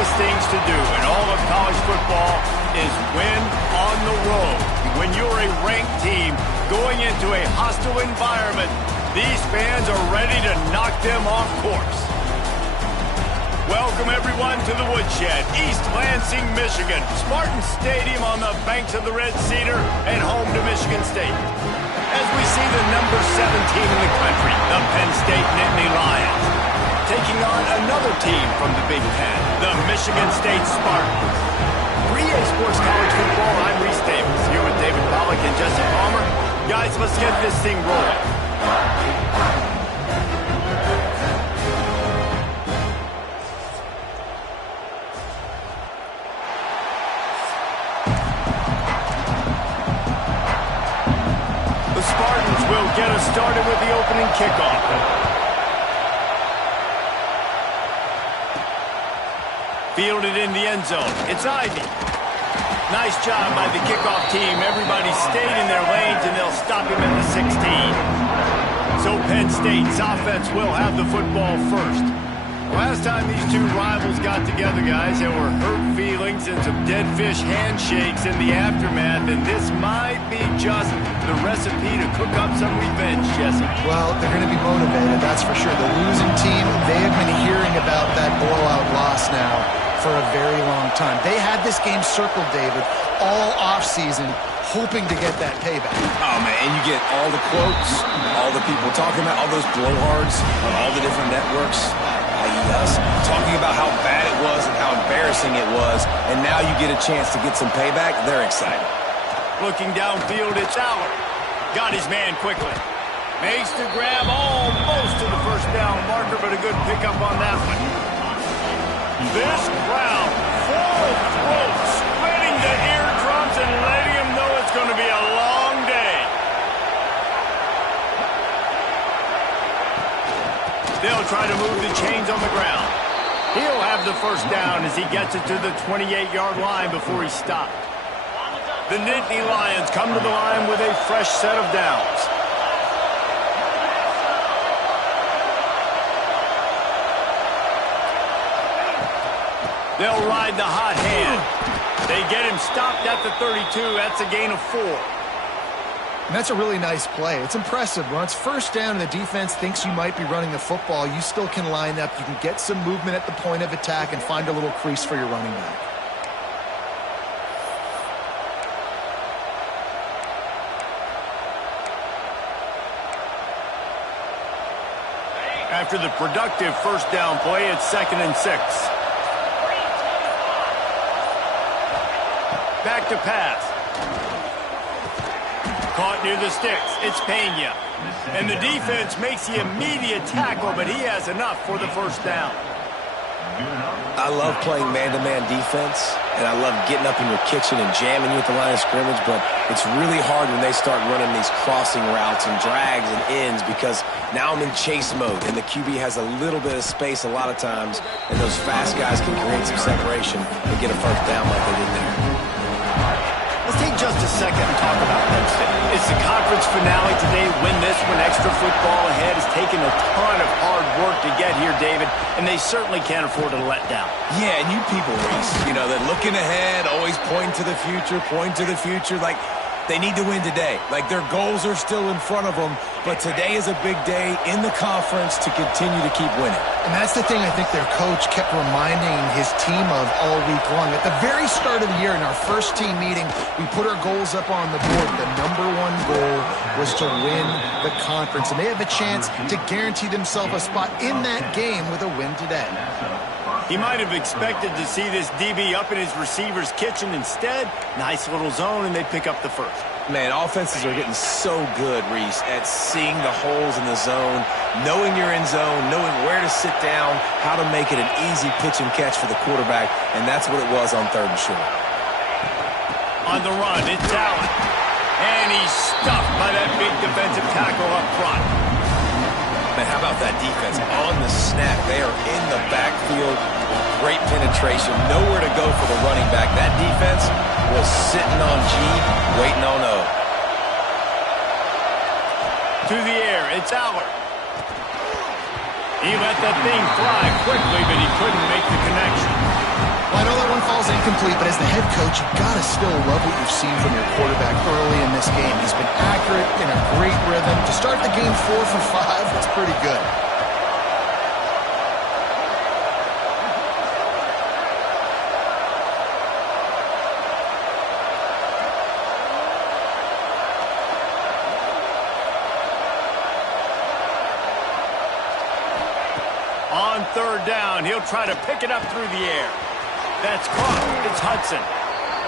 toughest things to do in all of college football is win on the road. When you're a ranked team going into a hostile environment, these fans are ready to knock them off course. Welcome, everyone, to the Woodshed, East Lansing, Michigan. Spartan Stadium on the banks of the Red Cedar and home to Michigan State. As we see the number 7 team in the country, the Penn State Nittany Lions, taking on another team from the Big Ten, the Michigan State Spartans. For EA Sports College Football, I'm Reese Davis, here with David Pollack and Jesse Palmer. Guys, let's get this thing rolling. The Spartans will get us started with the opening kickoff. Fielded in the end zone. It's Ivy. Nice job by the kickoff team. Everybody stayed in their lanes, and they'll stop him at the 16. So Penn State's offense will have the football first. Last time these two rivals got together, guys, there were hurt feelings and some dead fish handshakes in the aftermath, and this might be just the recipe to cook up some revenge, Jesse. Well, they're going to be motivated, that's for sure. The losing team, they have been hearing about that blowout loss now for a very long time. They had this game circled, David, all offseason, hoping to get that payback. Oh, man, and you get all the quotes, all the people talking about all those blowhards on all the different networks, i.e. us, talking about how bad it was and how embarrassing it was, and now you get a chance to get some payback. They're excited. Looking downfield, it's Allard. Got his man quickly. Makes the grab almost to the first down marker, but a good pickup on that one. This crowd, full throat, splitting the eardrums and letting them know it's going to be a long day. They'll try to move the chains on the ground. He'll have the first down as he gets it to the 28-yard line before he's stopped. The Nittany Lions come to the line with a fresh set of downs. They'll ride the hot hand. They get him stopped at the 32. That's a gain of 4. And that's a really nice play. It's impressive. When it's first down and the defense thinks you might be running the football, you still can line up. You can get some movement at the point of attack and find a little crease for your running back. After the productive first down play, it's 2nd and 6. Back to pass. Caught near the sticks. It's Pena. And the defense makes the immediate tackle, but he has enough for the first down. I love playing man-to-man defense, and I love getting up in your kitchen and jamming you at the line of scrimmage, but it's really hard when they start running these crossing routes and drags and ends because now I'm in chase mode, and the QB has a little bit of space a lot of times, and those fast guys can create some separation and get a first down like they did there. Let's take just a second and talk about Penn State. It's the conference finale today. Win this one. Extra football ahead has taken a ton of hard work to get here, David, and they certainly can't afford to let down. Yeah, and you people, Reese, you know, they're looking ahead, always pointing to the future, like they need to win today. Like their goals are still in front of them, but today is a big day in the conference to continue to keep winning. And that's the thing I think their coach kept reminding his team of all week long. At the very start of the year in our first team meeting, we put our goals up on the board. The number one goal was to win the conference, and they have a chance to guarantee themselves a spot in that game with a win today. He might have expected to see this DB up in his receiver's kitchen. Instead, nice little zone, and they pick up the first. Man, offenses are getting so good, Reese, at seeing the holes in the zone, knowing you're in zone, knowing where to sit down, how to make it an easy pitch and catch for the quarterback, and that's what it was on 3rd and short. On the run, it's Allen. And he's stuffed by that big defensive tackle up front. Man, how about that defense? On the snap, they are in the backfield. Great penetration, nowhere to go for the running back. That defense was sitting on G, waiting on O. To the air, it's Allard. He let that thing fly quickly, but he couldn't make the connection. Well, I know that one falls incomplete, but as the head coach, you've got to still love what you've seen from your quarterback early in this game. He's been accurate, in a great rhythm. To start the game 4 for 5, that's pretty good. On third down, he'll try to pick it up through the air. That's caught. It's Hudson.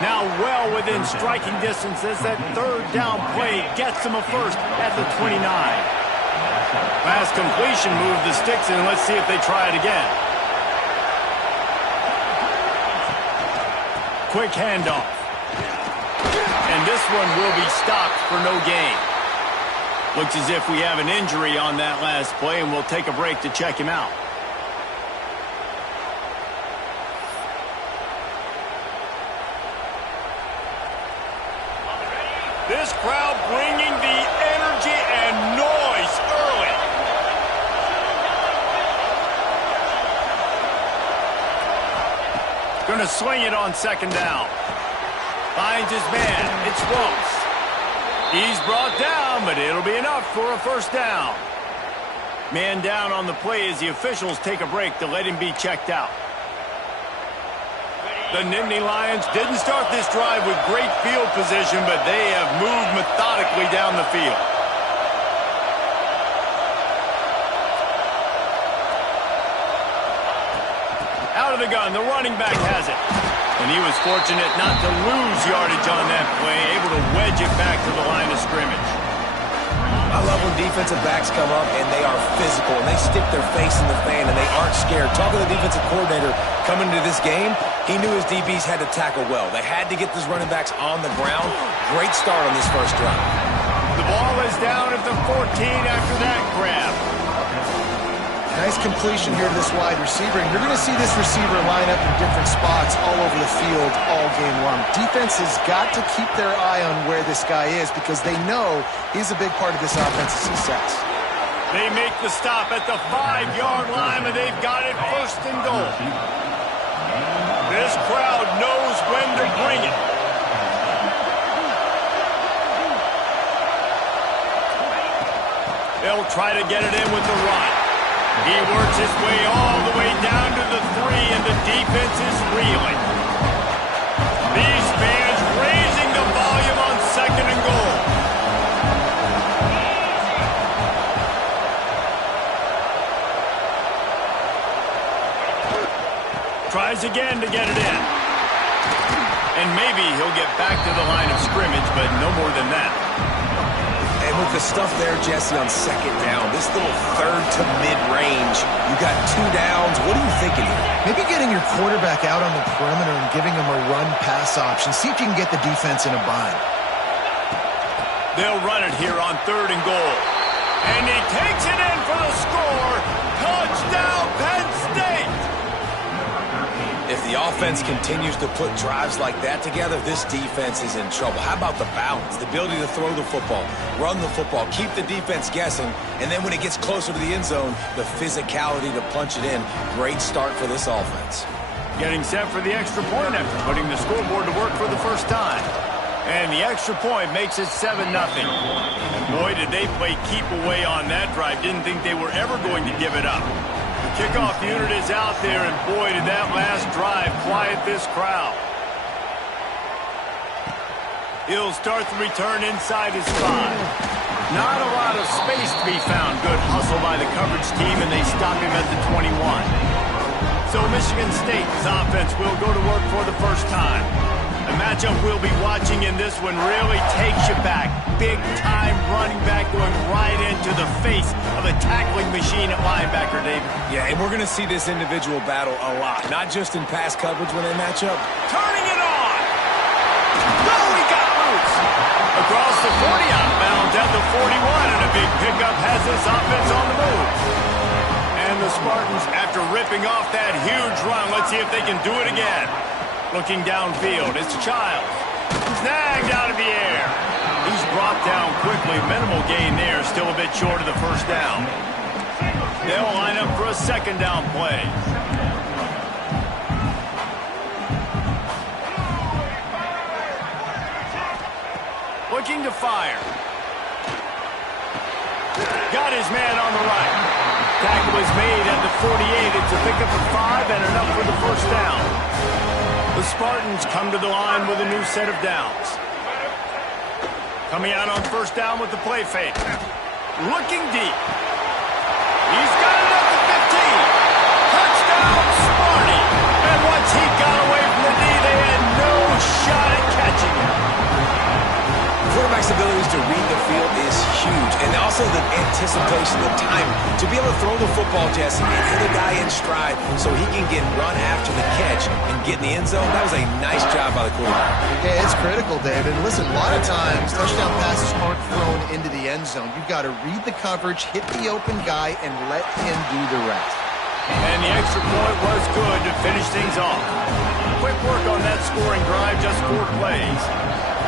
Now well within striking distance as that third down play gets him a first at the 29. Last completion moved the sticks in. Let's see if they try it again. Quick handoff. And this one will be stopped for no gain. Looks as if we have an injury on that last play, and we'll take a break to check him out. This crowd bringing the energy and noise early. Going to swing it on second down. Finds his man. It's Wilkes. He's brought down, but it'll be enough for a first down. Man down on the play as the officials take a break to let him be checked out. The Nittany Lions didn't start this drive with great field position, but they have moved methodically down the field. Out of the gun, the running back has it. And he was fortunate not to lose yardage on that play, able to wedge it back to the line of scrimmage. I love when defensive backs come up and they are physical and they stick their face in the fan and they aren't scared. Talking to the defensive coordinator coming into this game, he knew his DBs had to tackle well. They had to get these running backs on the ground. Great start on this first drive. The ball is down at the 14 after that grab. Nice completion here to this wide receiver, and you're going to see this receiver line up in different spots all over the field all game long. Defense has got to keep their eye on where this guy is because they know he's a big part of this offense's success. They make the stop at the 5-yard line, and they've got it first and goal. This crowd knows when to bring it. They'll try to get it in with the run. He works his way all the way down to the 3, and the defense is reeling. These fans raising the volume on second and goal. Tries again to get it in. And maybe he'll get back to the line of scrimmage, but no more than that. And with the stuff there, Jesse, on second down, this little third to mid-range, you got 2 downs. What are you thinking here? Maybe getting your quarterback out on the perimeter and giving him a run-pass option. See if you can get the defense in a bind. They'll run it here on third and goal. And he takes it in for the score. Touchdown, Penn State! If the offense continues to put drives like that together, this defense is in trouble. How about the balance, the ability to throw the football, run the football, keep the defense guessing, and then when it gets closer to the end zone, the physicality to punch it in. Great start for this offense. Getting set for the extra point after putting the scoreboard to work for the first time. And the extra point makes it 7-0. And boy, did they play keep away on that drive. Didn't think they were ever going to give it up. The kickoff unit is out there, and boy, did that last drive quiet this crowd. He'll start the return inside his 5. Not a lot of space to be found. Good hustle by the coverage team, and they stop him at the 21. So Michigan State's offense will go to work for the first time. The matchup we'll be watching in this one really takes you back. Big-time running back going right into the face of a tackling machine at linebacker, David. Yeah, and we're going to see this individual battle a lot, not just in pass coverage when they match up. Turning it on! No, he got loose! Across the 40, outbound at the 41, and a big pickup has this offense on the move. And the Spartans, after ripping off that huge run, let's see if they can do it again. Looking downfield, it's Childs. Snagged out of the air. He's brought down quickly. Minimal gain there, still a bit short of the first down. They'll line up for a second down play. looking to fire. Got his man on the right. Tackle was made at the 48. It's a pickup of 5 and enough for the first down. The Spartans come to the line with a new set of downs. Coming out on first down with the play fake. Looking deep. He's got it at the 15. Touchdown, Sparty. And once he got away from the D, they had no shot at catching him. Quarterback's abilities to read the field is huge, and also the anticipation, the timing. To be able to throw the football, Jesse, and hit a guy in stride so he can get run after the catch and get in the end zone, that was a nice job by the quarterback. Yeah, it's critical, David. Listen, a lot of times touchdown passes aren't thrown into the end zone. You've got to read the coverage, hit the open guy, and let him do the rest. And the extra point was good to finish things off. Quick work on that scoring drive, just 4 plays.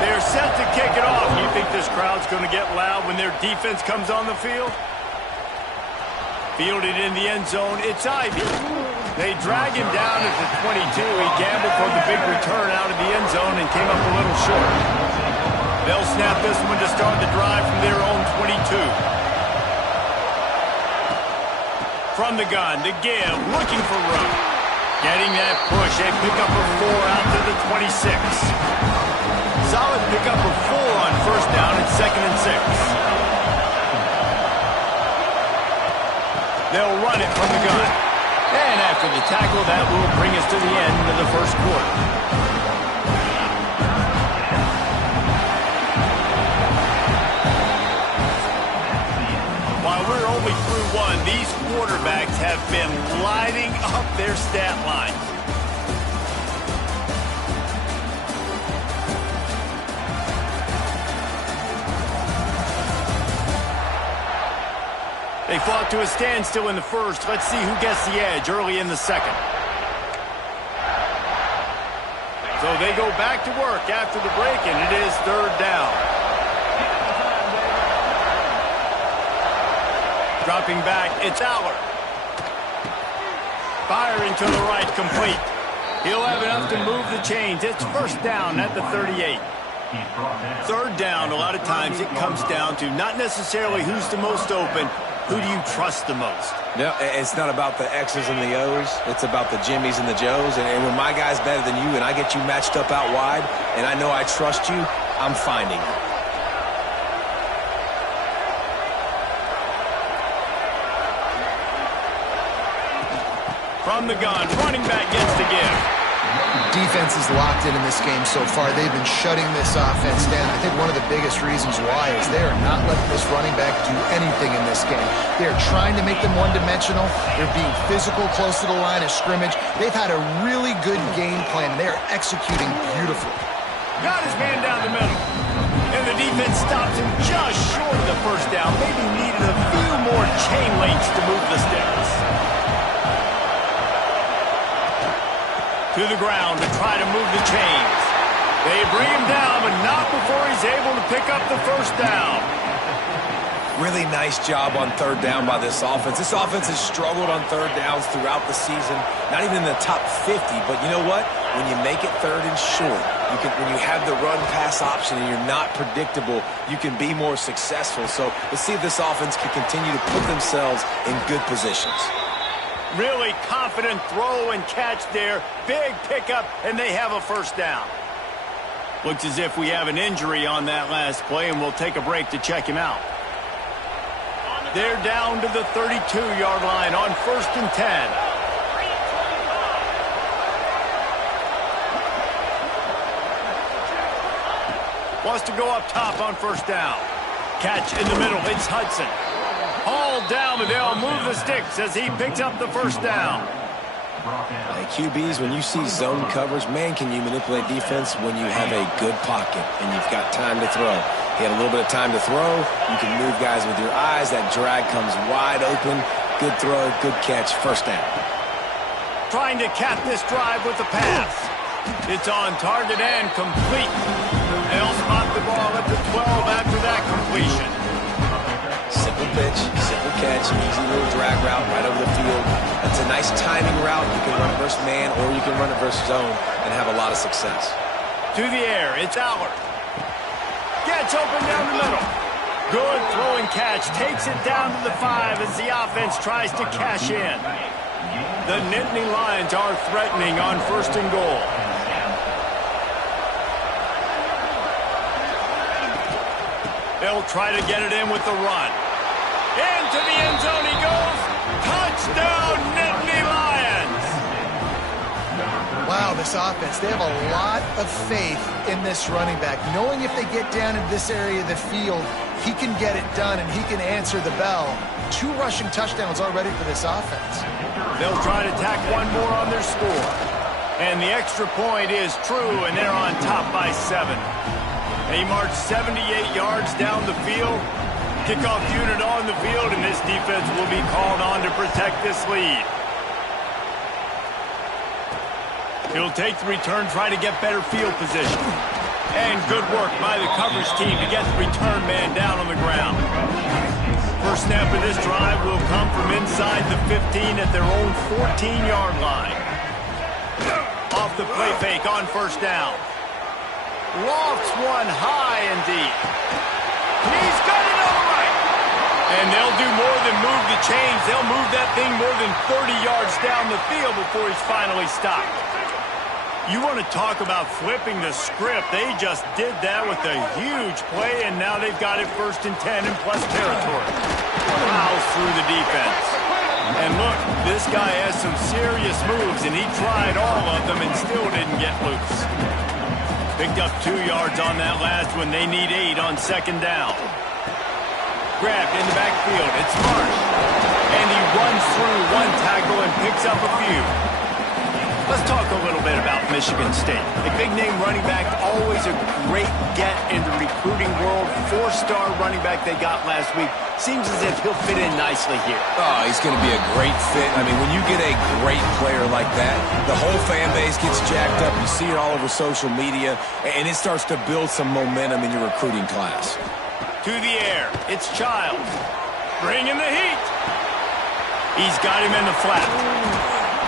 They're set to kick it off. You think this crowd's going to get loud when their defense comes on the field? Fielded in the end zone, it's Ivy. They drag him down at the 22. He gambled for the big return out of the end zone and came up a little short. They'll snap this one to start the drive from their own 22. From the gun to give, looking for room. Getting that push, a pickup of 4 out to the 26. Solid pickup of 4 on first down and 2nd and 6. They'll run it from the gun. And after the tackle, that will bring us to the end of the first quarter. While we're only through 1, these quarterbacks have been lighting up their stat line. They fought to a standstill in the first. Let's see who gets the edge early in the second. So they go back to work after the break, and it is 3rd down. Dropping back, it's Aller. Firing to the right, complete. He'll have enough to move the chains. It's 1st down at the 38. 3rd down, a lot of times it comes down to not necessarily who's the most open, who do you trust the most? No, it's not about the X's and the O's. It's about the Jimmies and the Joes. And when my guy's better than you and I get you matched up out wide and I know I trust you, I'm finding you. From the gun, running back gets the give. Defense is locked in this game so far. They've been shutting this offense down. I think one of the biggest reasons why is they are not letting this running back do anything in this game. They're trying to make them one-dimensional. They're being physical close to the line of scrimmage. They've had a really good game plan. They're executing beautifully. Got his man down the middle. And the defense stops him just short of the first down. Maybe needed a few more chain links to move the sticks. To the ground to try to move the chains. They bring him down, but not before he's able to pick up the first down. Really nice job on 3rd down by this offense. This offense has struggled on 3rd downs throughout the season. Not even in the top 50, but you know what? When you make it 3rd and short, when you have the run-pass option and you're not predictable, you can be more successful. So let's see if this offense can continue to put themselves in good positions. Really confident throw and catch there. Big pickup, and they have a first down. Looks as if we have an injury on that last play, and we'll take a break to check him out. They're down to the 32-yard line on 1st and 10. Wants to go up top on first down. Catch in the middle. It's Hudson. Hauled down, but they'll move the sticks as he picks up the first down. Hey, QBs, when you see zone coverage, man, can you manipulate defense when you have a good pocket and you've got time to throw. He had a little bit of time to throw. You can move guys with your eyes. That drag comes wide open. Good throw, good catch, first down. Trying to cap this drive with the pass. It's on target and complete. They'll spot the ball at the 12 after that completion. Simple pitch, simple catch, easy little drag route right over the field. That's a nice timing route. You can run it versus man or you can run it versus zone and have a lot of success. To the air, it's Aller. Gets open down the middle. Good throw and catch. Takes it down to the 5 as the offense tries to cash in. The Nittany Lions are threatening on 1st and goal. They'll try to get it in with the run. Into the end zone he goes. Touchdown, Nittany Lions! Wow, this offense, they have a lot of faith in this running back, knowing if they get down in this area of the field, he can get it done and he can answer the bell. 2 rushing touchdowns already for this offense. They'll try to tack one more on their score. And the extra point is true, and they're on top by 7. They march 78 yards down the field. Kickoff unit on the field, and this defense will be called on to protect this lead. He'll take the return, try to get better field position. And good work by the coverage team to get the return man down on the ground. First snap of this drive will come from inside the 15 at their own 14-yard line. Off the play fake on 1st down. Lofts one high and deep. He's got it all right. And they'll do more than move the chains. They'll move that thing more than 30 yards down the field before he's finally stopped. You want to talk about flipping the script. They just did that with a huge play, and now they've got it 1st and 10 in plus territory. Plows through the defense. And look, this guy has some serious moves, and he tried all of them and still didn't get loose. Picked up 2 yards on that last one. They need 8 on 2nd down. Grabbed in the backfield. It's Marsh. And he runs through one tackle and picks up a few. Let's talk a little bit about Michigan State. A big-name running back, always a great get in the recruiting world. 4-star running back they got last week. Seems as if he'll fit in nicely here. Oh, he's going to be a great fit. I mean, when you get a great player like that, the whole fan base gets jacked up. You see it all over social media, and it starts to build some momentum in your recruiting class. To the air. It's Childs. Bringing the heat. He's got him in the flat.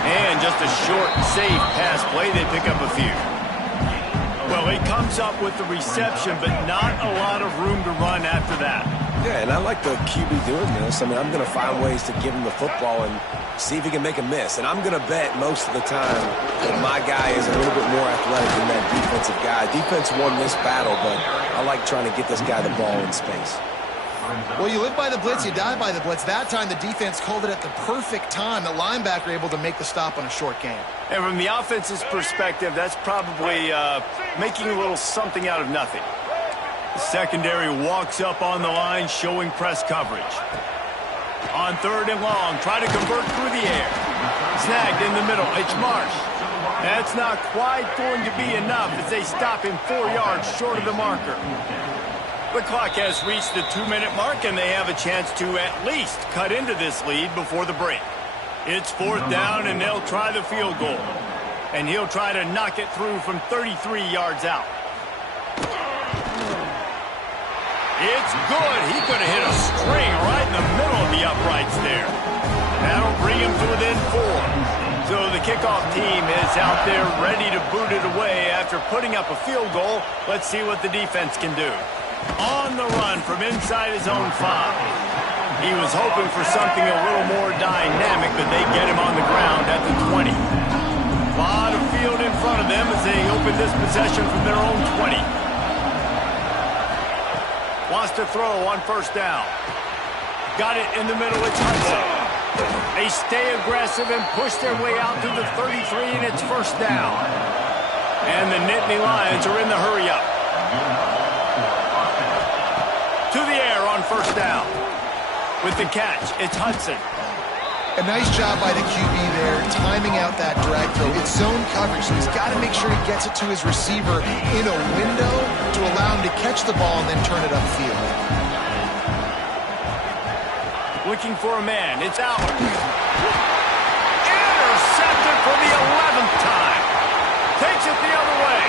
And just a short, safe pass play. They pick up a few. Well, he comes up with the reception, but not a lot of room to run after that. Yeah, and I like the QB doing this. I mean, I'm going to find ways to give him the football and see if he can make a miss. And I'm going to bet most of the time that my guy is a little bit more athletic than that defensive guy. Defense won this battle, but I like trying to get this guy the ball in space. Well, you live by the blitz, you die by the blitz. That time, the defense called it at the perfect time. The linebacker able to make the stop on a short game. And from the offense's perspective, that's probably making a little something out of nothing. The secondary walks up on the line, showing press coverage. On 3rd and long, try to convert through the air. Snagged in the middle, it's Marsh. That's not quite going to be enough as they stop him 4 yards short of the marker. The clock has reached the 2-minute mark, and they have a chance to at least cut into this lead before the break. It's 4th down, and they'll try the field goal. And he'll try to knock it through from 33 yards out. It's good. He could have hit a string right in the middle of the uprights there. That'll bring him to within 4. So the kickoff team is out there ready to boot it away after putting up a field goal. Let's see what the defense can do. On the run from inside his own 5. He was hoping for something a little more dynamic, but they get him on the ground at the 20. A lot of field in front of them as they open this possession from their own 20. Wants to throw on 1st down. Got it in the middle, it's Hudson. They stay aggressive and push their way out to the 33, and it's 1st down. And the Nittany Lions are in the hurry-up. To the air on 1st down. With the catch, it's Hudson. A nice job by the QB there, timing out that drag throw. It's zone coverage, so he's got to make sure he gets it to his receiver in a window to allow him to catch the ball and then turn it upfield. Looking for a man, it's Allard. Intercepted for the 11th time. Takes it the other way.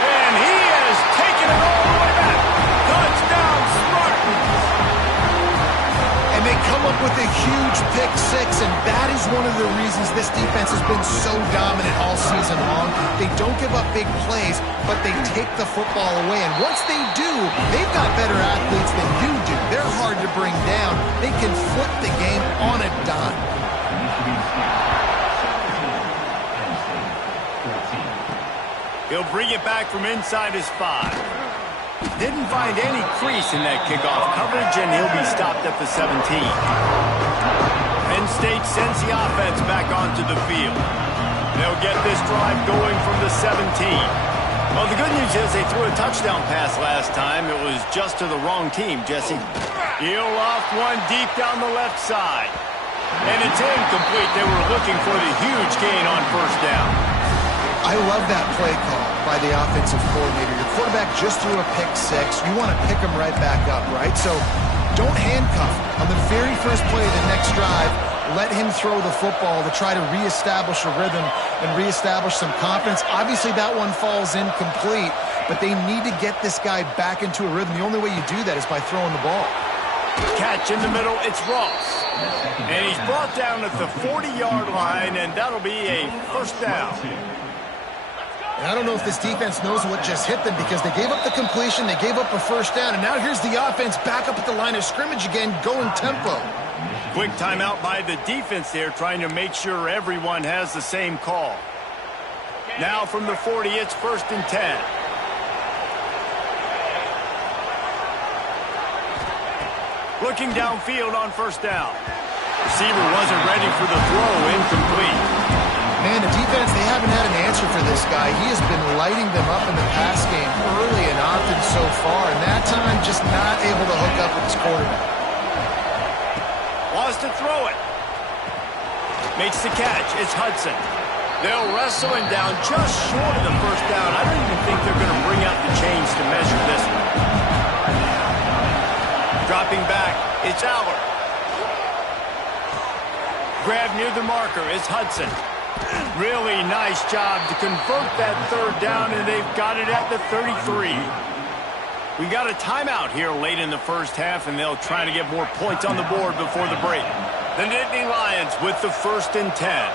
And he has taken it all the way back. Touchdown, Spartans! And they come up with a huge pick six, and that is one of the reasons this defense has been so dominant all season long. They don't give up big plays, but they take the football away. And once they do, they've got better athletes than you do. They're hard to bring down. They can flip the game on a dime. He'll bring it back from inside his 5. Didn't find any crease in that kickoff coverage, and he'll be stopped at the 17. Penn State sends the offense back onto the field. They'll get this drive going from the 17. Well, the good news is they threw a touchdown pass last time. It was just to the wrong team, Jesse. He'll off one deep down the left side. And it's incomplete. They were looking for the huge gain on first down. I love that play call by the offensive coordinator. Your quarterback just threw a pick six. You want to pick him right back up, right? So don't handcuff him. On the very first play of the next drive, let him throw the football to try to reestablish a rhythm and reestablish some confidence. Obviously, that one falls incomplete, but they need to get this guy back into a rhythm. The only way you do that is by throwing the ball. Catch in the middle, it's Ross. And he's brought down at the 40-yard line, and that'll be a first down. And I don't know if this defense knows what just hit them because they gave up the completion, they gave up a first down, and now here's the offense back up at the line of scrimmage again, going tempo. Quick timeout by the defense there, trying to make sure everyone has the same call. Now from the 40, it's 1st and 10. Looking downfield on first down. Receiver wasn't ready for the throw, incomplete. Man, the defense, they haven't had an answer for this guy. He has been lighting them up in the pass game early and often so far, and that time just not able to hook up with his quarterback. Wants to throw it. Makes the catch. It's Hudson. They'll wrestle him down just short of the first down. I don't even think they're going to bring out the chains to measure this one. Dropping back, it's Allard. Grab near the marker is Hudson. Really nice job to convert that third down, and they've got it at the 33. We got a timeout here late in the first half, and they'll try to get more points on the board before the break. The Nittany Lions with the 1st and 10.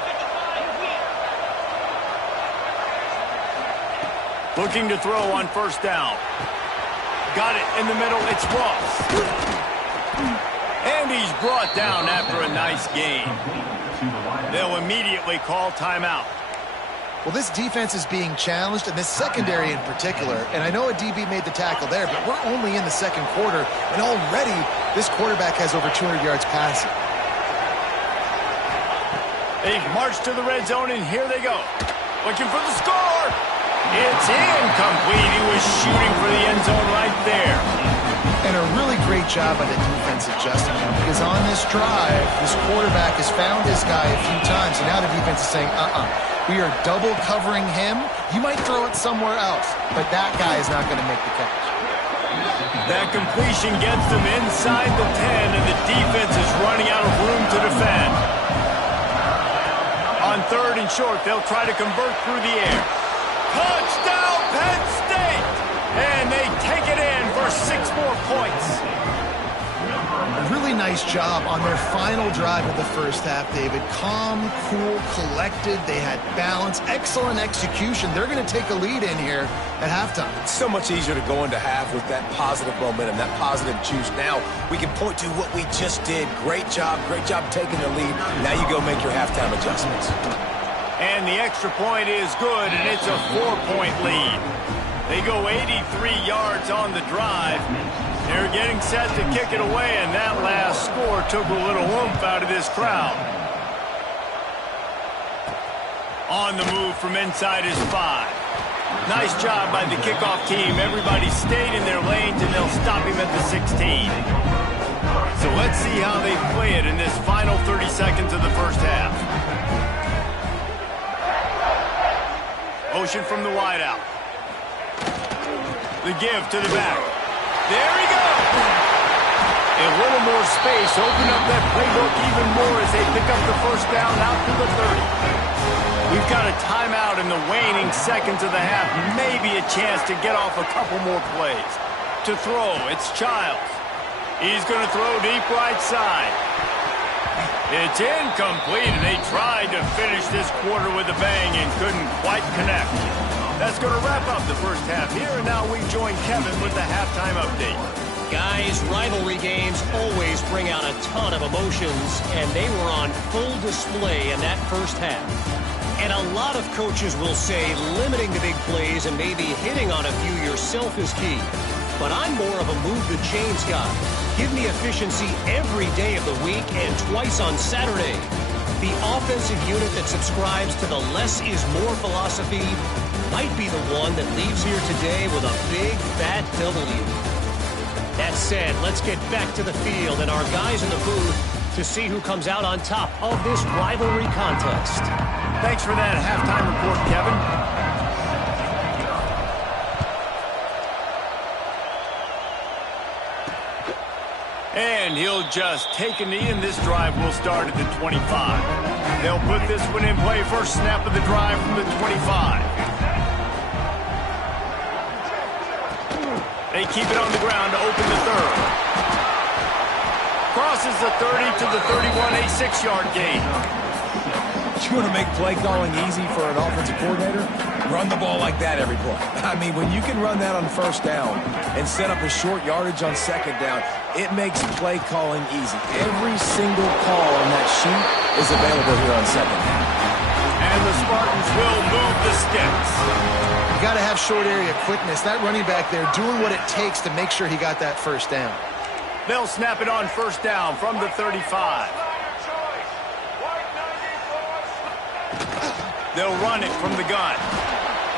Looking to throw on first down. Got it in the middle. It's Ross. And he's brought down after a nice gain. They'll immediately call timeout. Well, this defense is being challenged, and this secondary in particular, and I know a DB made the tackle there, but we're only in the second quarter, and already this quarterback has over 200 yards passing. They've marched to the red zone, and here they go. Looking for the score. It's incomplete. He was shooting for the end zone right there. And a really great job by the defense adjusting him, because on this drive, this quarterback has found this guy a few times, and now the defense is saying, we are double covering him. You might throw it somewhere else, but that guy is not going to make the catch. That completion gets them inside the 10, and the defense is running out of room to defend. On 3rd and short, they'll try to convert through the air. Touchdown, Penn State! And they take it in for 6 more points. A really nice job on their final drive of the first half, David. Calm, cool, collected. They had balance, excellent execution. They're going to take a lead in here at halftime. It's so much easier to go into half with that positive momentum, that positive juice. Now we can point to what we just did. Great job taking the lead. Now you go make your halftime adjustments. And the extra point is good, and it's a 4-point lead. They go 83 yards on the drive. They're getting set to kick it away, and that last score took a little oomph out of this crowd. On the move from inside his 5. Nice job by the kickoff team. Everybody stayed in their lanes, and they'll stop him at the 16. So let's see how they play it in this final 30 seconds of the first half. Motion from the wideout. The give to the back. There he goes. A little more space. Open up that playbook even more as they pick up the first down out to the 30. We've got a timeout in the waning seconds of the half. Maybe a chance to get off a couple more plays. To throw, it's Childs. He's going to throw deep right side. It's incomplete, and they tried to finish this quarter with a bang and couldn't quite connect. That's going to wrap up the first half here, and now we join Kevin with the halftime update. Guys, rivalry games always bring out a ton of emotions, and they were on full display in that first half. And a lot of coaches will say limiting the big plays and maybe hitting on a few yourself is key. But I'm more of a move the chains guy. Give me efficiency every day of the week and twice on Saturday. The offensive unit that subscribes to the less is more philosophy might be the one that leaves here today with a big, fat W. That said, let's get back to the field and our guys in the booth to see who comes out on top of this rivalry contest. Thanks for that halftime report, Kevin. And he'll just take a knee, and this drive will start at the 25. They'll put this one in play. First snap of the drive from the 25. They keep it on the ground to open the third. Crosses the 30 to the 31, a 6-yard gain. You want to make play calling easy for an offensive coordinator? Run the ball like that every play. I mean, when you can run that on first down and set up a short yardage on second down, it makes play calling easy. Every single call on that sheet is available here on second down. And the Spartans will move the sticks. You got to have short area quickness. That running back there doing what it takes to make sure he got that first down. They'll snap it on first down from the 35. They'll run it from the gun.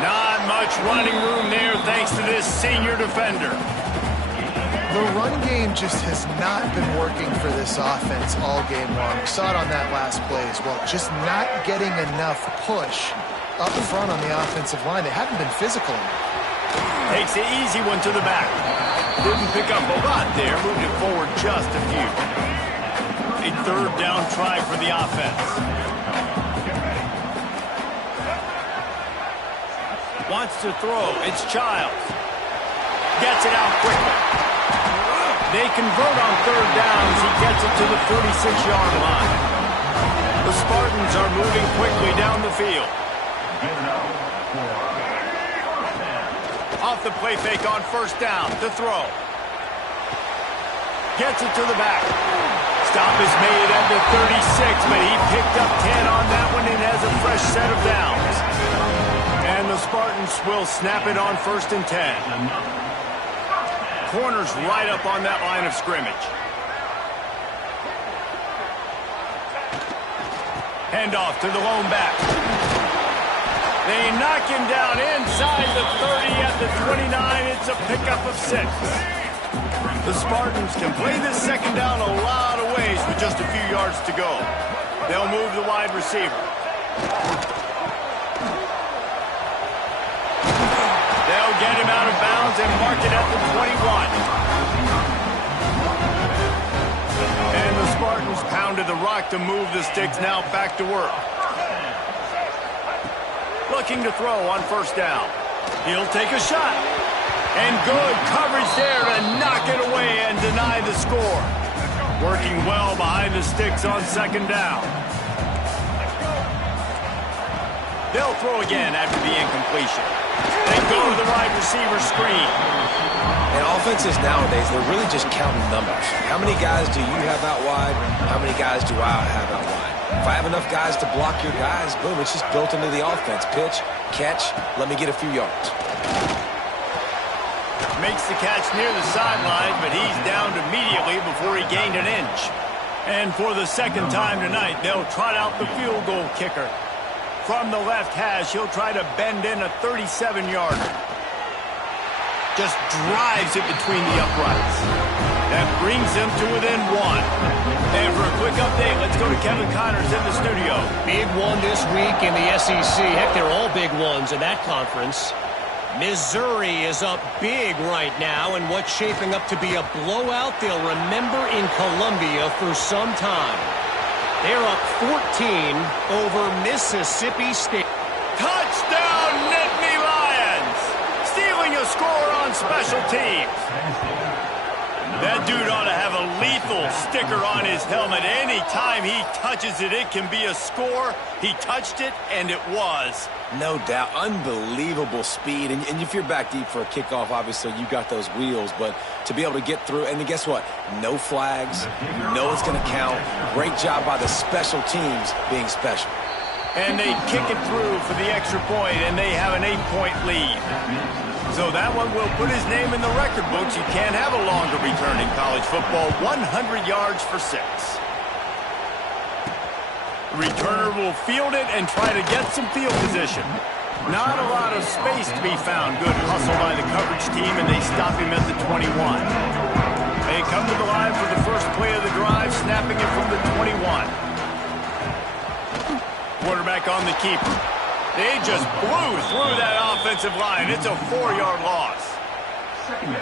Not much running room there thanks to this senior defender. The run game just has not been working for this offense all game long. We saw it on that last play as well. Just not getting enough push up front on the offensive line. They haven't been physical enough. Takes the easy one to the back. Didn't pick up a lot there. Moved it forward just a few. A third down try for the offense. Wants to throw. It's Childs. Gets it out quickly. They convert on third downs. He gets it to the 36-yard line. The Spartans are moving quickly down the field. Off the play fake on first down to throw. Gets it to the back. Stop is made at the 36, but he picked up 10 on that one and has a fresh set of downs. And the Spartans will snap it on first and 10. Corners right up on that line of scrimmage. Handoff to the lone back. They knock him down inside the 30 at the 29. It's a pickup of 6. The Spartans can play this second down a lot of ways with just a few yards to go. They'll move the wide receiver. They'll get him out of bounds and mark it at the 21. And the Spartans pounded the rock to move the sticks, now back to work. Looking to throw on first down. He'll take a shot. And good coverage there to knock it away and deny the score. Working well behind the sticks on second down. They'll throw again after the incompletion. They go to the wide receiver screen. And offenses nowadays, they're really just counting numbers. How many guys do you have out wide? How many guys do I have out wide? If I have enough guys to block your guys, boom, it's just built into the offense. Pitch, catch, let me get a few yards. Makes the catch near the sideline, but he's downed immediately before he gained an inch. And for the second time tonight, they'll trot out the field goal kicker. From the left hash, he'll try to bend in a 37-yarder. Just drives it between the uprights. That brings them to within 1. And for a quick update, let's go to Kevin Connors in the studio. Big one this week in the SEC. Heck, they're all big ones in that conference. Missouri is up big right now in what's shaping up to be a blowout they'll remember in Columbia for some time. They're up 14 over Mississippi State. Touchdown, Nittany Lions! Stealing a score on special teams. That dude ought to have a lethal sticker on his helmet. Anytime he touches it, it can be a score. He touched it, and it was. No doubt. Unbelievable speed. And if you're back deep for a kickoff, obviously you got those wheels. But to be able to get through, and then guess what? No flags. You know it's going to count. Great job by the special teams being special. And they kick it through for the extra point, and they have an 8-point lead. So that one will put his name in the record books. You can't have a longer return in college football. 100 yards for 6. The returner will field it and try to get some field position. Not a lot of space to be found. Good hustle by the coverage team, and they stop him at the 21. They come to the line for the first play of the drive, snapping it from the 21. Quarterback on the keeper. They just blew through that offensive line. It's a 4-yard loss.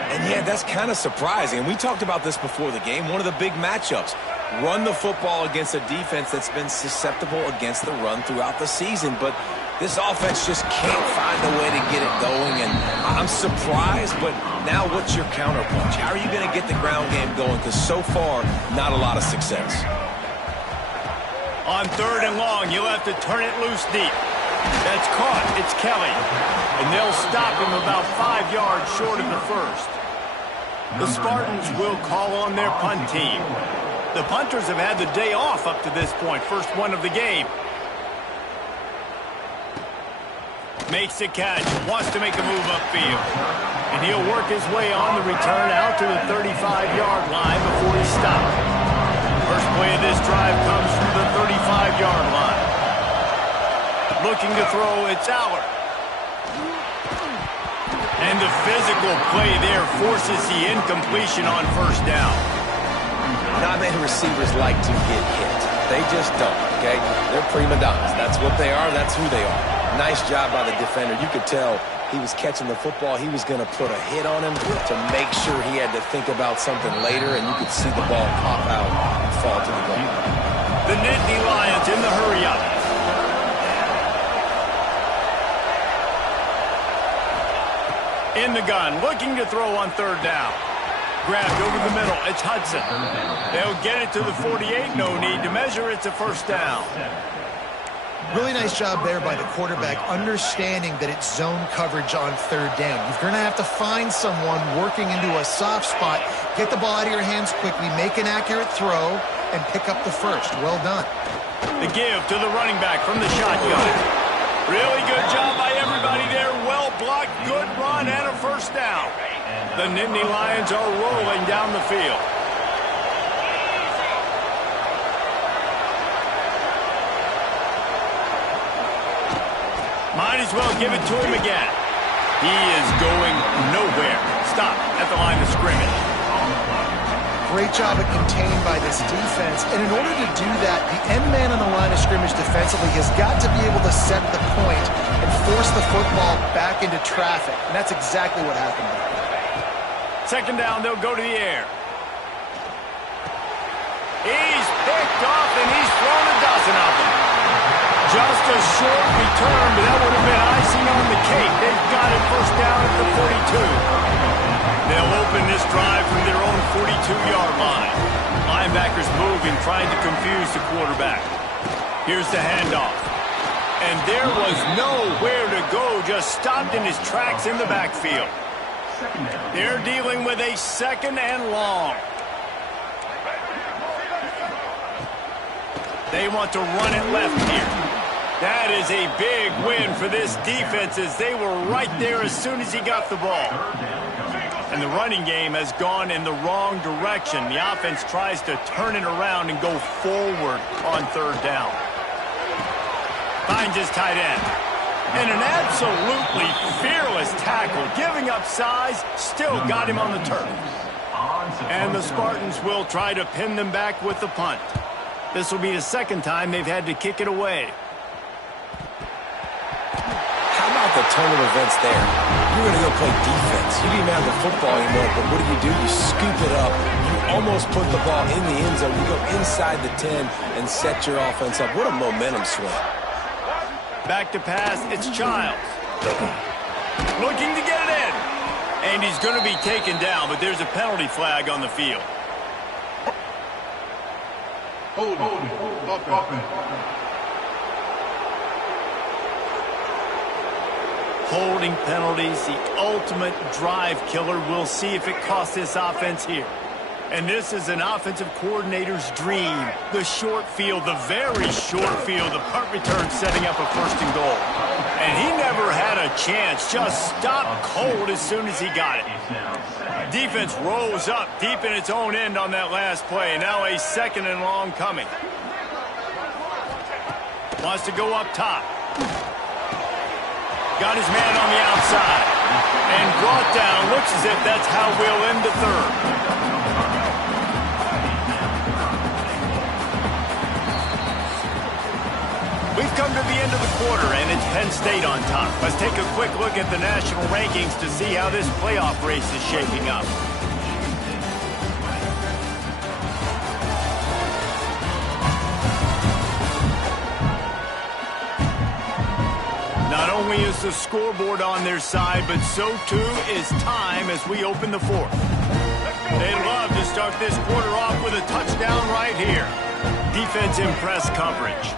And yeah, that's kind of surprising. We talked about this before the game. One of the big matchups. Run the football against a defense that's been susceptible against the run throughout the season. But this offense just can't find a way to get it going. And I'm surprised, but now what's your counterpunch? How are you going to get the ground game going? Because so far, not a lot of success. On 3rd and long, you'll have to turn it loose deep. That's caught. It's Kelly. And they'll stop him about 5 yards short of the first. The Spartans will call on their punt team. The punters have had the day off up to this point. First one of the game. Makes the catch. Wants to make a move upfield. And he'll work his way on the return out to the 35-yard line before he's stopped. First play of this drive comes from the 35-yard line. Looking to throw, it's Allard. And the physical play there forces the incompletion on first down. Not many receivers like to get hit. They just don't, okay? They're prima donnas. That's what they are. That's who they are. Nice job by the defender. You could tell he was catching the football. He was going to put a hit on him to make sure he had to think about something later, and you could see the ball pop out and fall to the ground. The Nittany Lions in the hurry-up. In the gun, looking to throw on 3rd down. Grabbed over the middle, it's Hudson. They'll get it to the 48, no need to measure, it's a first down. Really nice job there by the quarterback, understanding that it's zone coverage on 3rd down. You're going to have to find someone working into a soft spot, get the ball out of your hands quickly, make an accurate throw, and pick up the first. Well done. The give to the running back from the shotgun. Really good job by everybody there. Well blocked, good run, and a first down. The Nittany Lions are rolling down the field. Might as well give it to him again. He is going nowhere. Stop at the line of scrimmage. Great job of contained by this defense. And in order to do that, the end man on the line of scrimmage defensively has got to be able to set the point and force the football back into traffic. And that's exactly what happened there. 2nd down, they'll go to the air. He's picked off, and he's thrown a dozen of them. Just a short return, but that would have been icing on the cake. They've got it first down at the 42. They'll open this drive from their own 42-yard line. Linebackers moving, trying to confuse the quarterback. Here's the handoff. And there was nowhere to go, just stopped in his tracks in the backfield. They're dealing with a 2nd and long. They want to run it left here. That is a big win for this defense as they were right there as soon as he got the ball. And the running game has gone in the wrong direction. The offense tries to turn it around and go forward on 3rd down. Finds his tight end. And an absolutely fearless tackle, giving up size, still got him on the turf. And the Spartans will try to pin them back with the punt. This will be the 2nd time they've had to kick it away. How about the turn of events there? You're going to go play defense. You didn't have the football anymore, but what do? You scoop it up. You almost put the ball in the end zone. You go inside the 10 and set your offense up. What a momentum swing. Back to pass, it's Childs. Looking to get it in. And he's going to be taken down, but there's a penalty flag on the field. Holding penalties, the ultimate drive killer. We'll see if it costs this offense here. And this is an offensive coordinator's dream. The short field, the very short field, the punt return setting up a 1st and goal. And he never had a chance, just stopped cold as soon as he got it. Defense rose up deep in its own end on that last play. Now a 2nd and long coming. Wants to go up top. Got his man on the outside. And brought down. Looks as if that's how we'll end the 3rd. We've come to the end of the quarter, and it's Penn State on top. Let's take a quick look at the national rankings to see how this playoff race is shaping up. Not only is the scoreboard on their side, but so too is time as we open the 4th. They'd love to start this quarter off with a touchdown right here. Defense in press coverage.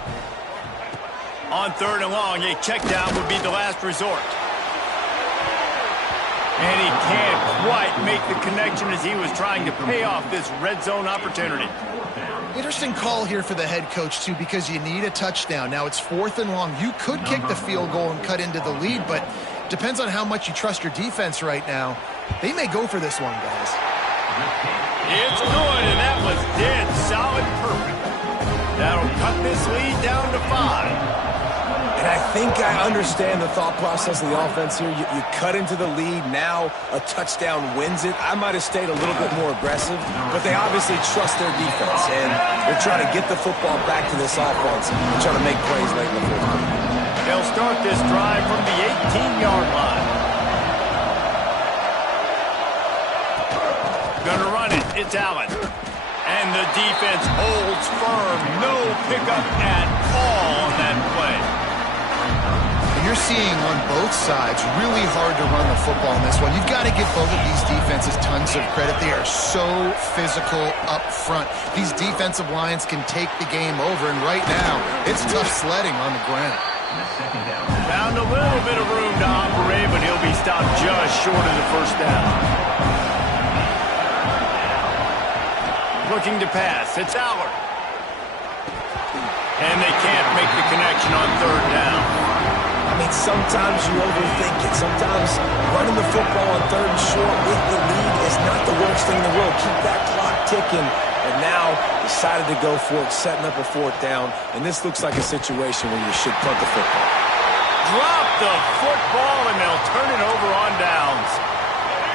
On 3rd and long, a check down would be the last resort. And he can't quite make the connection as he was trying to pay off this red zone opportunity. Interesting call here for the head coach, too, because you need a touchdown. Now, it's 4th and long. You could kick the field goal and cut into the lead, but depends on how much you trust your defense right now. They may go for this one, guys. It's good, and that was dead solid perfect. That'll cut this lead down to 5. And I think I understand the thought process of the offense here. You cut into the lead. Now a touchdown wins it. I might have stayed a little bit more aggressive, but they obviously trust their defense, and they're trying to get the football back to this offense and trying to make plays late in the 4th quarter. They'll start this drive from the 18-yard line. Gonna run it. It's Allen. And the defense holds firm. No pickup at all on that play. You're seeing on both sides really hard to run the football in this one. You've got to give both of these defenses tons of credit. They are so physical up front. These defensive lines can take the game over, and right now, it's tough sledding on the ground. Found a little bit of room to operate, but he'll be stopped just short of the 1st down. Looking to pass. It's Allard. And they can't make the connection on 3rd down. I mean, sometimes you overthink it. Sometimes running the football on 3rd and short with the lead is not the worst thing in the world. Keep that clock ticking. And now decided to go for it, setting up a 4th down. And this looks like a situation where you should punt the football. Drop the football, and they'll turn it over on downs.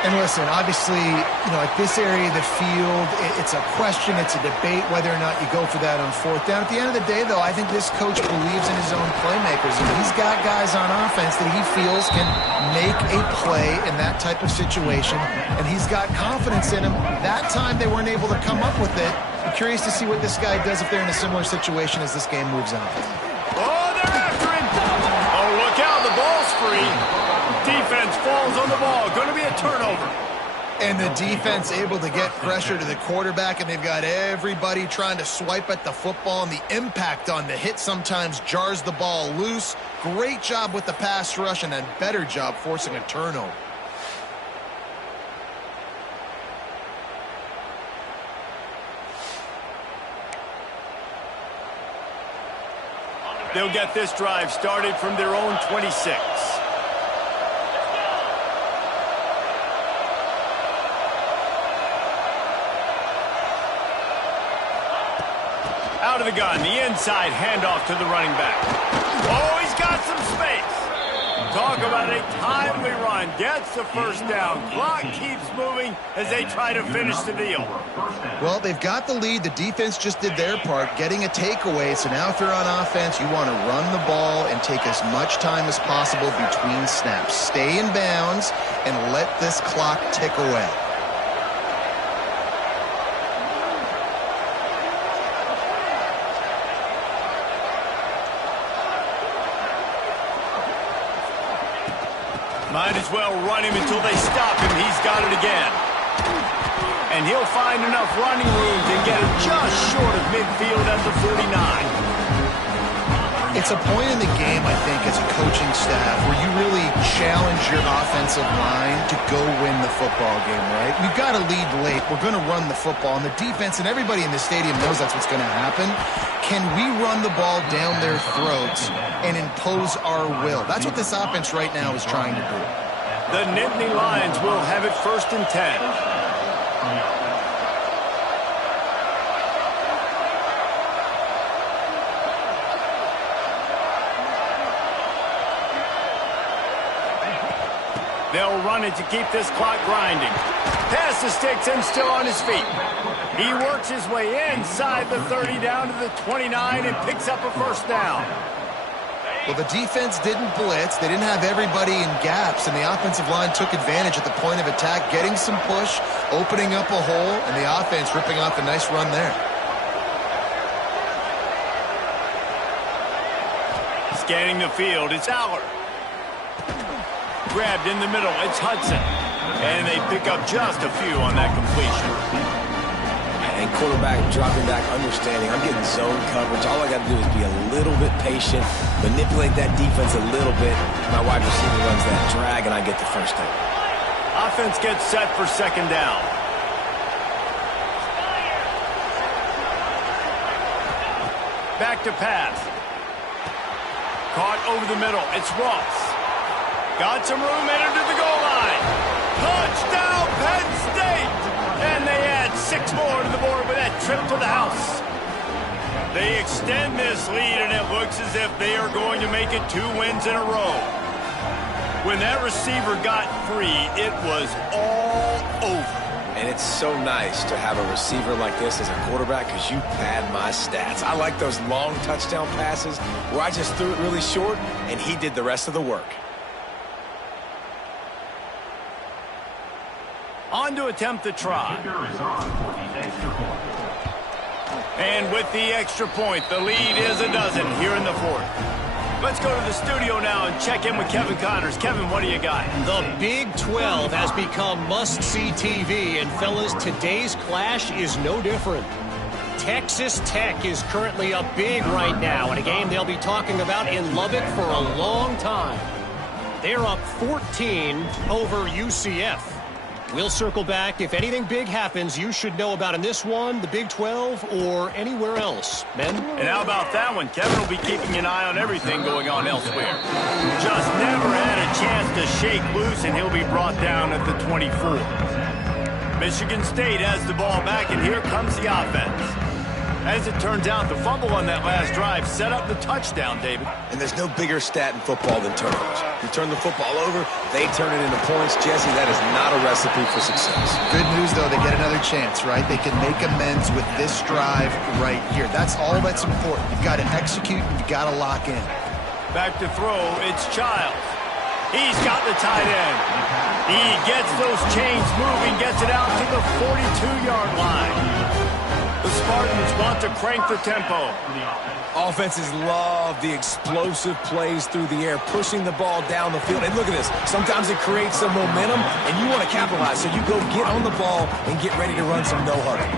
And listen, obviously, at this area of the field, it's a question, it's a debate whether or not you go for that on 4th down. At the end of the day, though, I think this coach believes in his own playmakers. And he's got guys on offense that he feels can make a play in that type of situation. And he's got confidence in him. That time they weren't able to come up with it. I'm curious to see what this guy does if they're in a similar situation as this game moves on. Oh, they're after him. Oh, look out, the ball's free. Defense falls on the ball. Going to be a turnover. And the defense able to get pressure to the quarterback, and they've got everybody trying to swipe at the football, and the impact on the hit sometimes jars the ball loose. Great job with the pass rush, and a better job forcing a turnover. They'll get this drive started from their own 26. Out of the gun, the inside handoff to the running back. Oh, he's got some space. Talk about a timely run. Gets the 1st down. Clock keeps moving as they try to finish the deal. Well, they've got the lead. The defense just did their part, getting a takeaway. So now if you're on offense, you want to run the ball and take as much time as possible between snaps. Stay in bounds and let this clock tick away. Might as well run him until they stop him. He's got it again. And he'll find enough running room to get it just short of midfield at the 49. It's a point in the game, I think, as a coaching staff where you really challenge your offensive line to go win the football game, right? We've got to lead late. We're going to run the football. And the defense and everybody in the stadium knows that's what's going to happen. Can we run the ball down their throats and impose our will? That's what this offense right now is trying to do. The Nittany Lions will have it 1st and 10. They'll run it to keep this clock grinding. Past the sticks and still on his feet. He works his way inside the 30 down to the 29 and picks up a 1st down. Well, the defense didn't blitz. They didn't have everybody in gaps, and the offensive line took advantage at the point of attack, getting some push, opening up a hole, and the offense ripping off a nice run there. Scanning the field, it's Aller. Grabbed in the middle, it's Hudson. And they pick up just a few on that completion. And quarterback dropping back, understanding, I'm getting zone coverage. All I got to do is be a little bit patient, manipulate that defense a little bit. My wide receiver runs that drag, and I get the 1st down. Offense gets set for 2nd down. Back to pass. Caught over the middle, it's Ross. Got some room, entered to the goal line. Touchdown, Penn State! And they add 6 more to the board with that trip to the house. They extend this lead, and it looks as if they are going to make it 2 wins in a row. When that receiver got free, it was all over. And it's so nice to have a receiver like this as a quarterback because you pad my stats. I like those long touchdown passes where I just threw it really short, and he did the rest of the work. On to attempt the try. And with the extra point, the lead is a dozen here in the 4th. Let's go to the studio now and check in with Kevin Connors. Kevin, what do you got? The Big 12 has become must-see TV, and fellas, today's clash is no different. Texas Tech is currently up big right now in a game they'll be talking about in Lubbock for a long time. They're up 14 over UCF. We'll circle back. If anything big happens, you should know about in this one, the Big 12, or anywhere else. Ben? And how about that one? Kevin will be keeping an eye on everything going on elsewhere. Just never had a chance to shake loose, and he'll be brought down at the 24. Michigan State has the ball back, and here comes the offense. As it turns out, the fumble on that last drive set up the touchdown, David. And there's no bigger stat in football than turnovers. You turn the football over, they turn it into points. Jesse, that is not a recipe for success. Good news, though, they get another chance, right? They can make amends with this drive right here. That's all that's important. You've got to execute, and you've got to lock in. Back to throw, it's Childs. He's got the tight end. He gets those chains moving, gets it out to the 42-yard line. The Spartans want to crank the tempo. Offenses love the explosive plays through the air, pushing the ball down the field. And look at this. Sometimes it creates some momentum, and you want to capitalize. So you go get on the ball and get ready to run some no huddle.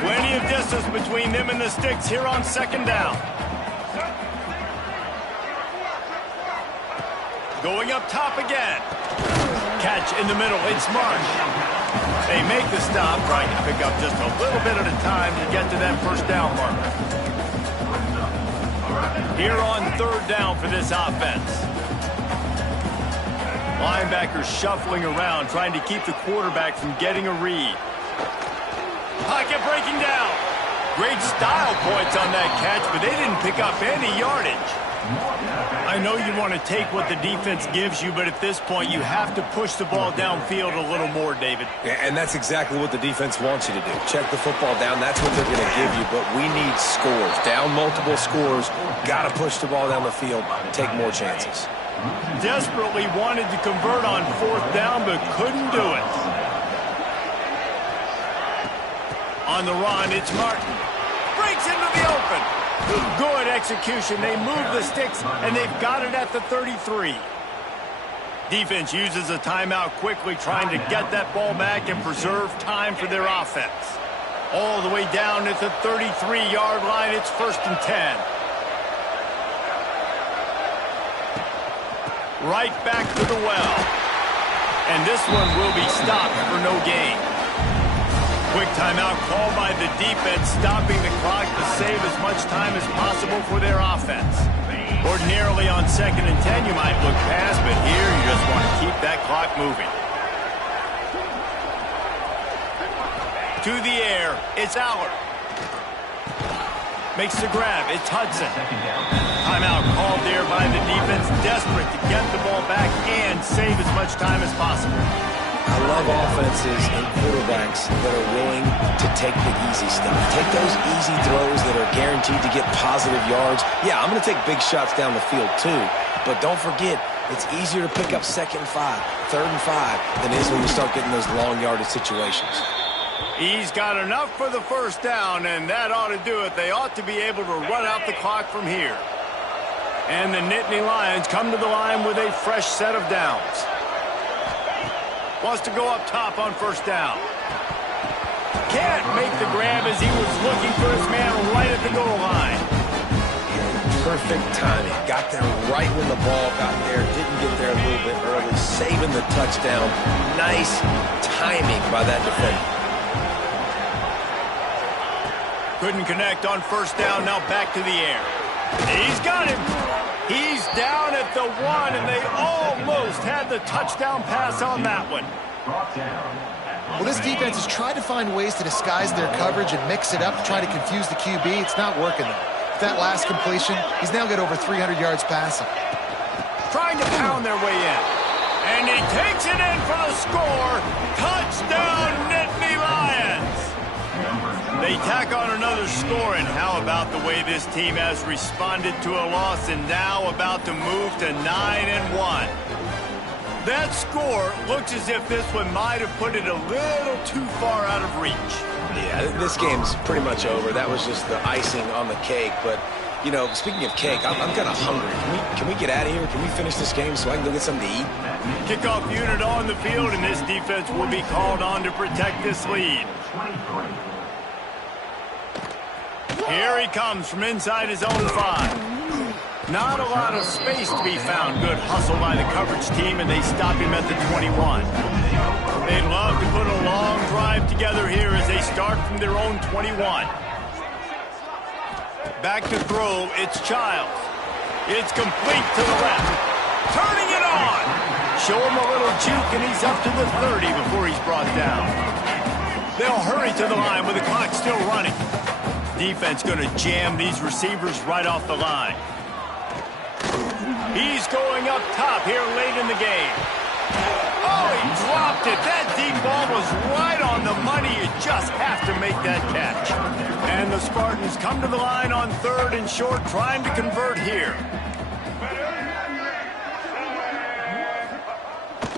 Plenty of distance between them and the sticks here on 2nd down. Going up top again. Catch in the middle. It's Marsh. They make the stop, trying to pick up just a little bit at a time to get to that 1st down marker. Here on 3rd down for this offense. Linebackers shuffling around, trying to keep the quarterback from getting a read. Pocket breaking down. Great style points on that catch, but they didn't pick up any yardage. I know you want to take what the defense gives you, but at this point, you have to push the ball downfield a little more, David. Yeah, and that's exactly what the defense wants you to do. Check the football down. That's what they're going to give you, but we need scores. Down multiple scores, got to push the ball down the field, take more chances. Desperately wanted to convert on 4th down, but couldn't do it. On the run, it's Martin. Breaks into the open. Good execution. They move the sticks, and they've got it at the 33. Defense uses a timeout quickly, trying to get that ball back and preserve time for their offense. All the way down at the 33-yard line, it's 1st and 10. Right back to the well. And this one will be stopped for no gain. Quick timeout called by the defense, stopping the clock to save as much time as possible for their offense. Ordinarily on 2nd and 10, you might look past, but here you just want to keep that clock moving. To the air, it's Aller. Makes the grab, it's Hudson. Timeout called there by the defense, desperate to get the ball back and save as much time as possible. I love offenses and quarterbacks that are willing to take the easy stuff. Take those easy throws that are guaranteed to get positive yards. Yeah, I'm going to take big shots down the field too, but don't forget, it's easier to pick up 2nd and 5, 3rd and 5 than it is when you start getting those long yardage situations. He's got enough for the 1st down, and that ought to do it. They ought to be able to run out the clock from here. And the Nittany Lions come to the line with a fresh set of downs. Wants to go up top on 1st down. Can't make the grab as he was looking for his man right at the goal line. Perfect timing. Got there right when the ball got there. Didn't get there a little bit early. Saving the touchdown. Nice timing by that defender. Couldn't connect on 1st down. Now back to the air. He's got him. He's down at the 1, and they almost had the touchdown pass on that one. Well, this defense has tried to find ways to disguise their coverage and mix it up to try to confuse the QB. It's not working, though. With that last completion, he's now got over 300 yards passing. Trying to pound their way in. And he takes it in for the score. Touchdown, Nittany Lions! They tack on another score, and how about the way this team has responded to a loss and now about to move to 9-1. That score looks as if this one might have put it a little too far out of reach. Yeah, this game's pretty much over. That was just the icing on the cake. But, you know, speaking of cake, I'm kind of hungry. Can we get out of here? Can we finish this game so I can go get something to eat? Kickoff unit on the field, and this defense will be called on to protect this lead. Here he comes from inside his own 5. Not a lot of space to be found. Good hustle by the coverage team, and they stop him at the 21. They'd love to put a long drive together here as they start from their own 21. Back to throw, it's Childs. It's complete to the left. Turning it on! Show him a little juke, and he's up to the 30 before he's brought down. They'll hurry to the line with the clock still running. Defense going to jam these receivers right off the line. He's going up top here late in the game. Oh, he dropped it. That deep ball was right on the money. You just have to make that catch. And the Spartans come to the line on 3rd and short, trying to convert here.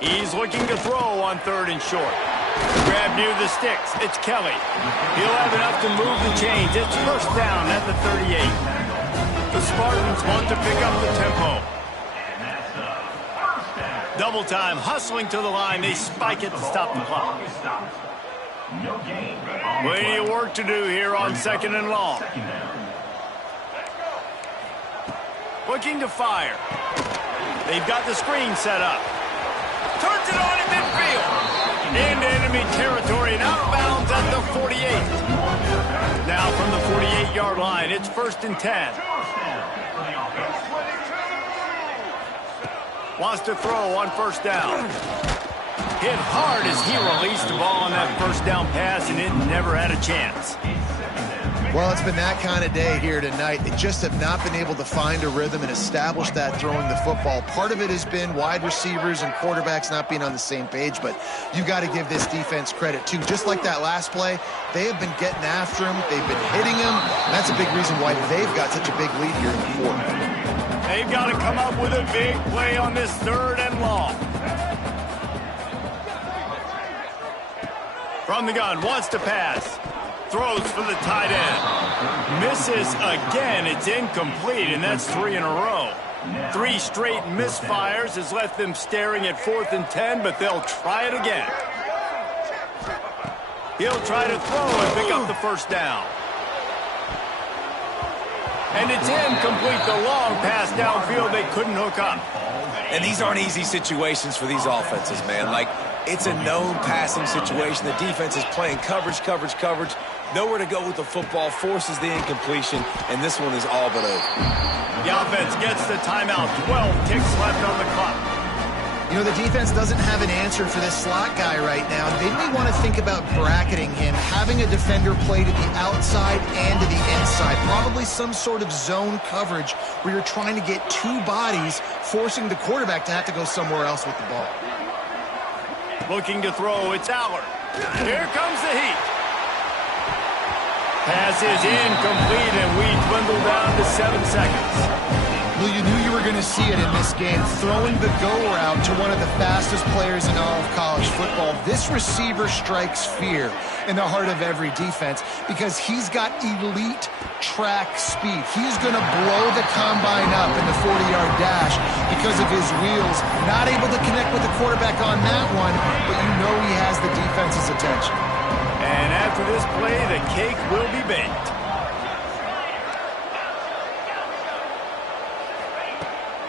He's looking to throw on 3rd and short. Grab near the sticks. It's Kelly. He'll have enough to move the chains. It's 1st down at the 38. The Spartans want to pick up the tempo. Double time, hustling to the line. They spike it to stop the clock. Plenty of work to do here on 2nd and long. Looking to fire. They've got the screen set up. Turns it on in midfield. Into enemy territory and out of bounds at the 48. Now from the 48-yard line, it's 1st and 10. Wants to throw on 1st down. Hit hard as he released the ball on that 1st down pass, and it never had a chance. Well, it's been that kind of day here tonight. They just have not been able to find a rhythm and establish that throwing the football. Part of it has been wide receivers and quarterbacks not being on the same page, but you got to give this defense credit, too. Just like that last play, they have been getting after him. They've been hitting him. And that's a big reason why they've got such a big lead here in the 4th. They've got to come up with a big play on this 3rd and long. From the gun, wants to pass. Throws for the tight end. Misses again. It's incomplete, and that's 3 in a row. 3 straight misfires has left them staring at 4th and 10, but they'll try it again. He'll try to throw and pick up the first down. And it's incomplete, the long pass downfield they couldn't hook up. And these aren't easy situations for these offenses, man. Like, it's a known passing situation. The defense is playing coverage. Nowhere to go with the football, forces the incompletion, and this one is all but over. The offense gets the timeout. 12 ticks left on the clock. You know, the defense doesn't have an answer for this slot guy right now. They may want to think about bracketing him, having a defender play to the outside and to the inside. Probably some sort of zone coverage where you're trying to get 2 bodies, forcing the quarterback to have to go somewhere else with the ball. Looking to throw, it's Allard. Here comes the heat. Pass is incomplete, and we dwindle down to 7 seconds. Well, you knew you were going to see it in this game, throwing the go route to one of the fastest players in all of college football. This receiver strikes fear in the heart of every defense because he's got elite track speed. He's going to blow the combine up in the 40-yard dash because of his wheels. Not able to connect with the quarterback on that one, but you know he has the defense's attention. And after this play, the cake will be baked.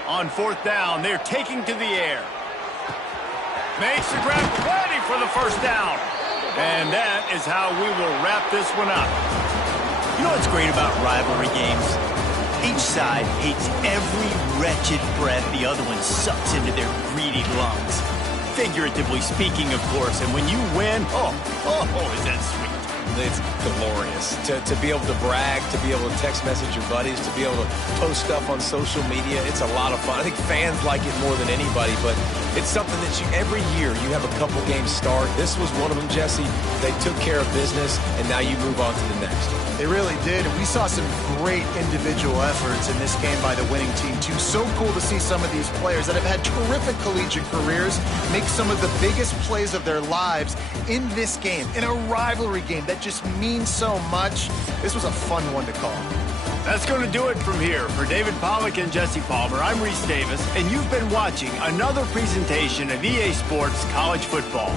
On 4th down, they're taking to the air. Makes the grab, ready for the first down. And that is how we will wrap this one up. You know what's great about rivalry games? Each side hates every wretched breath the other one sucks into their greedy lungs. Figuratively speaking, of course. And when you win, oh, is that sweet. It's glorious to be able to brag, to be able to text message your buddies, to be able to post stuff on social media. It's a lot of fun. I think fans like it more than anybody, but it's something that every year you have a couple games start. This was one of them, Jesse. They took care of business, and now you move on to the next. They really did, and we saw some great individual efforts in this game by the winning team, too. So cool to see some of these players that have had terrific collegiate careers make some of the biggest plays of their lives in this game, in a rivalry game that just means so much. This was a fun one to call. That's going to do it from here. For David Pollack and Jesse Palmer, I'm Reese Davis, and you've been watching another presentation of EA Sports College Football.